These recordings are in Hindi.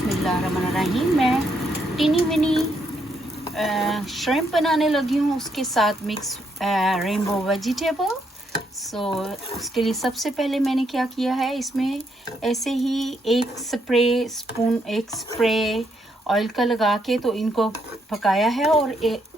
बिस्मिल्लाहिर्रहमानिर्रहीम। मैं टीनी विनी श्रिम्प बनाने लगी हूँ, उसके साथ मिक्स रेनबो वेजिटेबल। उसके लिए सबसे पहले मैंने क्या किया है, इसमें ऐसे ही एक स्प्रे ऑयल का लगा के तो इनको पकाया है और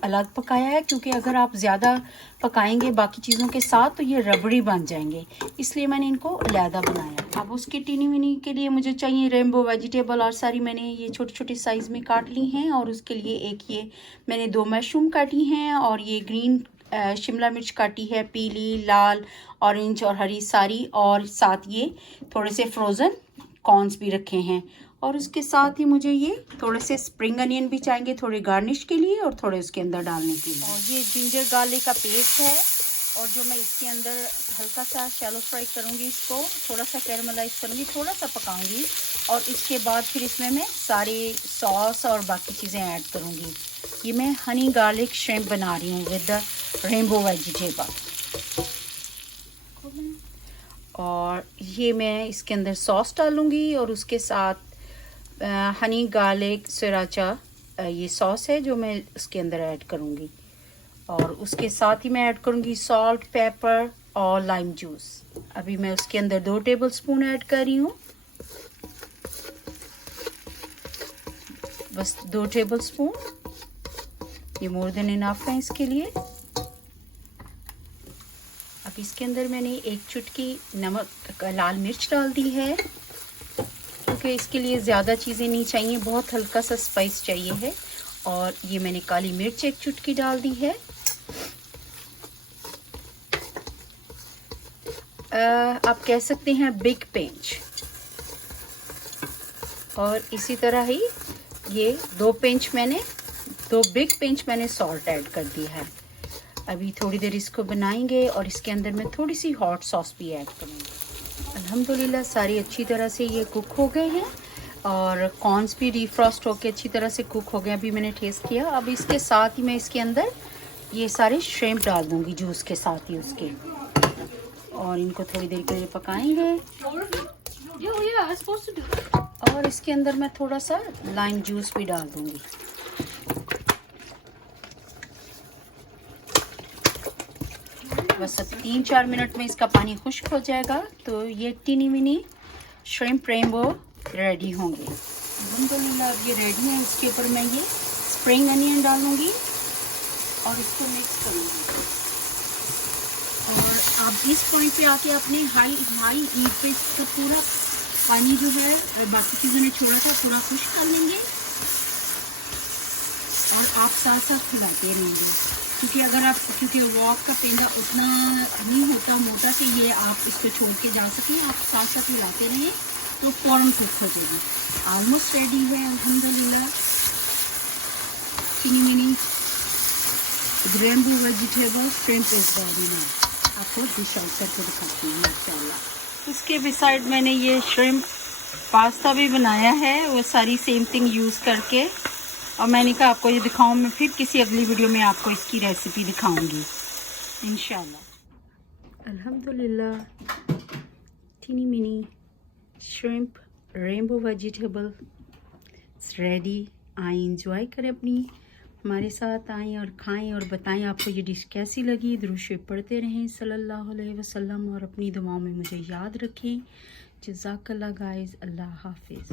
अलग पकाया है, क्योंकि अगर आप ज़्यादा पकाएंगे बाकी चीज़ों के साथ तो ये रबड़ी बन जाएंगे, इसलिए मैंने इनको अलहदा बनाया। अब उसके टीनी विनी के लिए मुझे चाहिए रेनबो वेजिटेबल, और सारी मैंने ये छोटे छोटे साइज़ में काट ली हैं। और उसके लिए एक ये मैंने 2 मशरूम काटी हैं, और ये ग्रीन शिमला मिर्च काटी है, पीली, लाल, ऑरेंज और हरी सारी, और साथ ये थोड़े से फ्रोज़न कॉर्न्स भी रखे हैं। और उसके साथ ही मुझे ये थोड़े से स्प्रिंग अनियन भी चाहिए, थोड़े गार्निश के लिए और थोड़े उसके अंदर डालने के लिए। और ये जिंजर गार्लिक का पेस्ट है, और जो मैं इसके अंदर हल्का सा शैलो फ्राई करूँगी, इसको थोड़ा सा कैरमलाइज करूँगी, थोड़ा सा पकाऊँगी, और इसके बाद फिर इसमें मैं सारी सॉस और बाकी चीज़ें ऐड करूँगी। ये मैं हनी गार्लिक श्रिम्प बना रही हूँ विद द रेनबो वेजिटेबल। और ये मैं इसके अंदर सॉस डालूँगी, और उसके साथ हनी गार्लिक सराचा ये सॉस है जो मैं इसके अंदर ऐड करूँगी। और उसके साथ ही मैं ऐड करूँगी सॉल्ट, पेपर और लाइम जूस। अभी मैं उसके अंदर 2 टेबलस्पून ऐड कर रही हूँ, बस 2 टेबलस्पून, ये मोर देन इनफ है इसके लिए। अब इसके अंदर मैंने 1 चुटकी नमक लाल मिर्च डाल दी है, क्योंकि इसके लिए ज़्यादा चीज़ें नहीं चाहिए, बहुत हल्का सा स्पाइस चाहिए है। और ये मैंने काली मिर्च 1 चुटकी डाल दी है। आप कह सकते हैं बिग पिंच। और इसी तरह ही ये 2 बिग पिंच मैंने सॉल्ट ऐड कर दिया है। अभी थोड़ी देर इसको बनाएंगे, और इसके अंदर मैं थोड़ी सी हॉट सॉस भी ऐड करूँगी। अल्हम्दुलिल्लाह सारी अच्छी तरह से ये कुक हो गए हैं, और कॉर्न्स भी डिफ्रॉस्ट होके अच्छी तरह से कुक हो गए। अभी मैंने टेस्ट किया। अब इसके साथ ही मैं इसके अंदर ये सारे श्रिम्प डाल दूँगी जूस के साथ ही उसके, और इनको थोड़ी देर के लिए पकाएंगे। और इसके अंदर मैं थोड़ा सा लाइम जूस भी डाल दूँगी। बस अब 3-4 मिनट में इसका पानी खुश्क हो जाएगा, तो ये tiny mini shrimp rainbow ready होंगे। अल्हम्दुलिल्लाह अब ये रेडी है। इसके ऊपर मैं ये स्प्रिंग अनियन डालूँगी और इसको मिक्स करूँगी। और आप इस पॉइंट पे आके अपने हाई हीट पे इसका पूरा पानी जो है बाकी चीज़ों ने छोड़ा था पूरा खुश्क कर लेंगे, और आप साथ साथ खिलाते रहेंगे, क्योंकि वॉक का पेंदा उतना नहीं होता मोटा कि ये आप इसको छोड़ के जा सकें। आप साथ साथ हिलाते रहें तो फ़ौरन कुक हो जाएगी। ऑलमोस्ट रेडी है अल्हम्दुलिल्लाह। Tiny mini rainbow vegetable shrimp is ready है। आपको डिश आउट करके दिखाती हूँ इंशाल्लाह। उसके बिसाइड मैंने ये श्रिम्प पास्ता भी बनाया है, वो सारी सेम थिंग यूज़ करके। और मैंने कहा आपको ये दिखाऊं, मैं फिर किसी अगली वीडियो में आपको इसकी रेसिपी दिखाऊंगी इंशाल्लाह। अल्हम्दुलिल्लाह tiny mini shrimp rainbow vegetable ready. आए इंजॉय करें, हमारे साथ आएँ और खाएं, और बताएं आपको ये डिश कैसी लगी। दुरूद शरीफ पढ़ते रहें सल्लल्लाहु अलैहि वसल्लम, और अपनी दुआओं में मुझे याद रखें। जज़ाकल्लाह गाइस, अल्लाह हाफिज़।